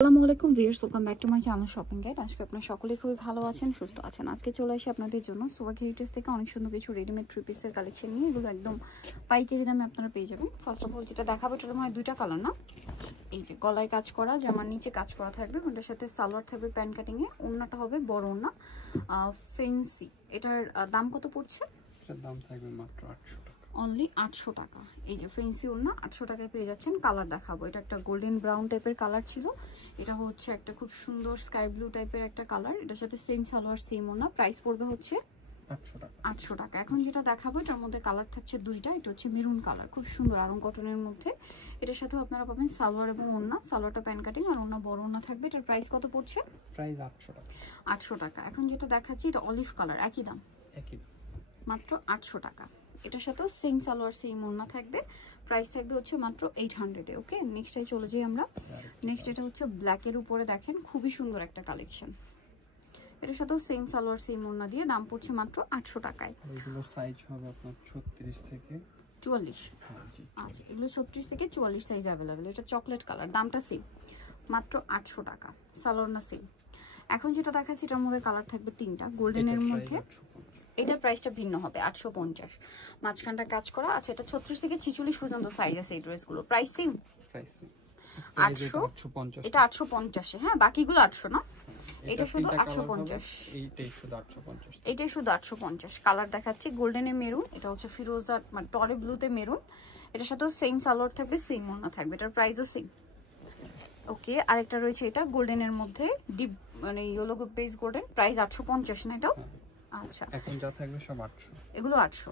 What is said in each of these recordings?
আসসালামু আলাইকুম viewers, welcome back to my channel shopping guide. আজকে আপনারা সকলেই খুবই ভালো আছেন, সুস্থ আছেন। আজকে চলে আসি আপনাদের জন্য সোয়াগ হেরিটেজ থেকে অনেক সুন্দর কিছু রেডিমেড থ্রি পিসের কালেকশন নিয়ে। এগুলো একদম পাইকারি দামে আপনারা পেয়ে যাবেন। ফার্স্ট অফ অল যেটা দেখাবো এটা মানে দুইটা কালার না, এই যে গলায় কাজ করা, জামার নিচে কাজ করা থাকবে, ওটার সাথে সালোয়ার থাকবে প্যান্ট কাটিংয়ে, ওড়নাটা হবে বড় ওড়না ফেন্সি। এটার দাম কত পড়ছে? এটার দাম থাকবে মাত্র 800 টাকা, অনলি 800 টাকা। এই যে ফেন্সি ওড়না 800 টাকায় পেয়ে যাচ্ছেন। কালার দেখাবো, এটা একটা গোল্ডেন ব্রাউন টাইপের কালার ছিল, এটা হচ্ছে একটা খুব সুন্দর স্কাই ব্লু টাইপের একটা কালার। এটার সাথে সেম সালোয়ার সেম ওড়না, প্রাইস পড়বে হচ্ছে 800 টাকা। এখন যেটা দেখাবো এটার মধ্যে কালার থাকছে দুইটা, এটা হচ্ছে মেরুন কালার, খুব সুন্দর আরং কটনের মধ্যে। এটার সাথেও আপনারা পাবেন সালোয়ার এবং ওড়না, সালোয়ারটা প্যান কাটিং আর ওড়না বড় ওড়না থাকবে। এটার প্রাইস কত পড়ছে? প্রাইস 800 টাকা। 800 টাকা। এখন যেটা দেখাচ্ছি এটা অলিভ কালার, একই দাম, মাত্র 800 টাকা। এটার সাথেও সেম সালোয়ার সেম ওড়না থাকবে, প্রাইস থাকবে হচ্ছে মাত্র 800-এ। ওকে, নেক্সটে চলে যাই আমরা। নেক্সট এটা হচ্ছে ব্ল্যাকের উপরে, দেখেন খুবই সুন্দর একটা কালেকশন। এটার সাথেও সেম সালোয়ার সেম ওড়না দিয়ে দাম পড়ছে মাত্র 800 টাকায়। এগুলো সাইজ হবে আপনার 36 থেকে 44। আচ্ছা, এগুলো 36 থেকে 44 সাইজ অ্যাভেলেবেল। এটা চকলেট কালার, দামটা সেম, মাত্র 800 টাকা। সালোয়ার না সেম। এখন যেটা দেখাচ্ছি এটার মধ্যে কালার থাকবে তিনটা, গোল্ডেনের মধ্যে। এটার প্রাইসটা ভিন্ন হবে, 850। মাঝখানটা কাজ করা। আচ্ছা, এটা 36 থেকে 46 পর্যন্ত সাইজ আছে এই ড্রেসগুলো, প্রাইস সেম 800। এটা 850, হ্যাঁ বাকিগুলো 800 না, এটা শুধু 850। এটাই শুধু 850। কালার দেখাচ্ছি গোল্ডেনে মেরুন, এটা হচ্ছে ফিরোজা মানে টরে ব্লুতে মেরুন। এটার সাথেও সেম সালোয়ার থাকবে সেম ওড়না থাকবে, এটার প্রাইসও সেম। ওকে, আরেকটা রয়েছে এটা গোল্ডেনের মধ্যে ডিপ মানে ইয়েলো বেস গোল্ডেন, প্রাইস 850 না এটাও? আচ্ছা, এখন যা থাকবে সব 800। এগুলো 800,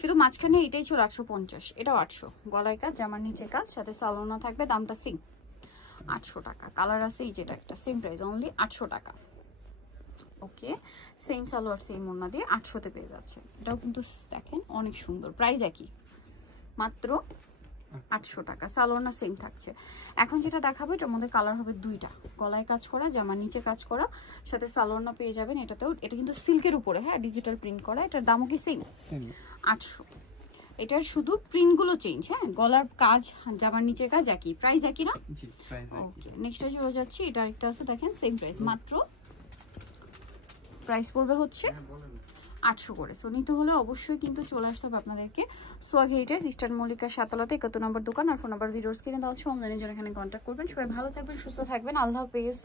শুধু মাঝখানে এটাই ছিল 850, এটাও 800। গলায় কাজ, জামার নিচে কাজ, সাথে সালোনা থাকবে, দামটা সেম 800 টাকা। কালার আছে এই যেটা একটা, সেম প্রাইস অনলি 800 টাকা। ওকে, সেম সালোয়ার সেম ওড়না দিয়ে 800-তে পেয়ে যাচ্ছে। এটাও কিন্তু দেখেন অনেক সুন্দর, প্রাইস একই, মাত্র 800 টাকা। সালোয়ার সেম থাকছে। এখন যেটা দেখাবো এটার মধ্যে কালার হবে দুইটা, গলায় কাজ করা, জামার নিচে কাজ করা, সাথে সালোয়ার পেয়ে যাবেন। এটাতেও, এটা কিন্তু সিল্কের উপরে, হ্যাঁ ডিজিটাল প্রিন্ট করা। এটার দামও কি সেম 800। এটার শুধু প্রিন্টগুলো চেঞ্জ, হ্যাঁ গলার কাজ জামার নিচে কাজ একই, প্রাইস একই না? ওকে, নেক্সটে চলে যাচ্ছি। এটা আরেকটা আছে দেখেন, সেম প্রাইস, মাত্র প্রাইস পড়বে হচ্ছে 800 করে। সো নিতে হলে অবশ্যই কিন্তু চলে আসতে হবে আপনাদেরকে সোয়াগ হেরিটেজ, ইস্টার্ন মল্লিকা 7তলাতে 71 নম্বর দোকান। আর ফোন নাম্বার ভিডিওস কিনে দেওয়া হচ্ছে, অনলাইনে যারা এখানে কন্ট্যাক্ট করবেন। সবাই ভালো থাকবেন, সুস্থ থাকবেন, আল্লাহ হাফেজ।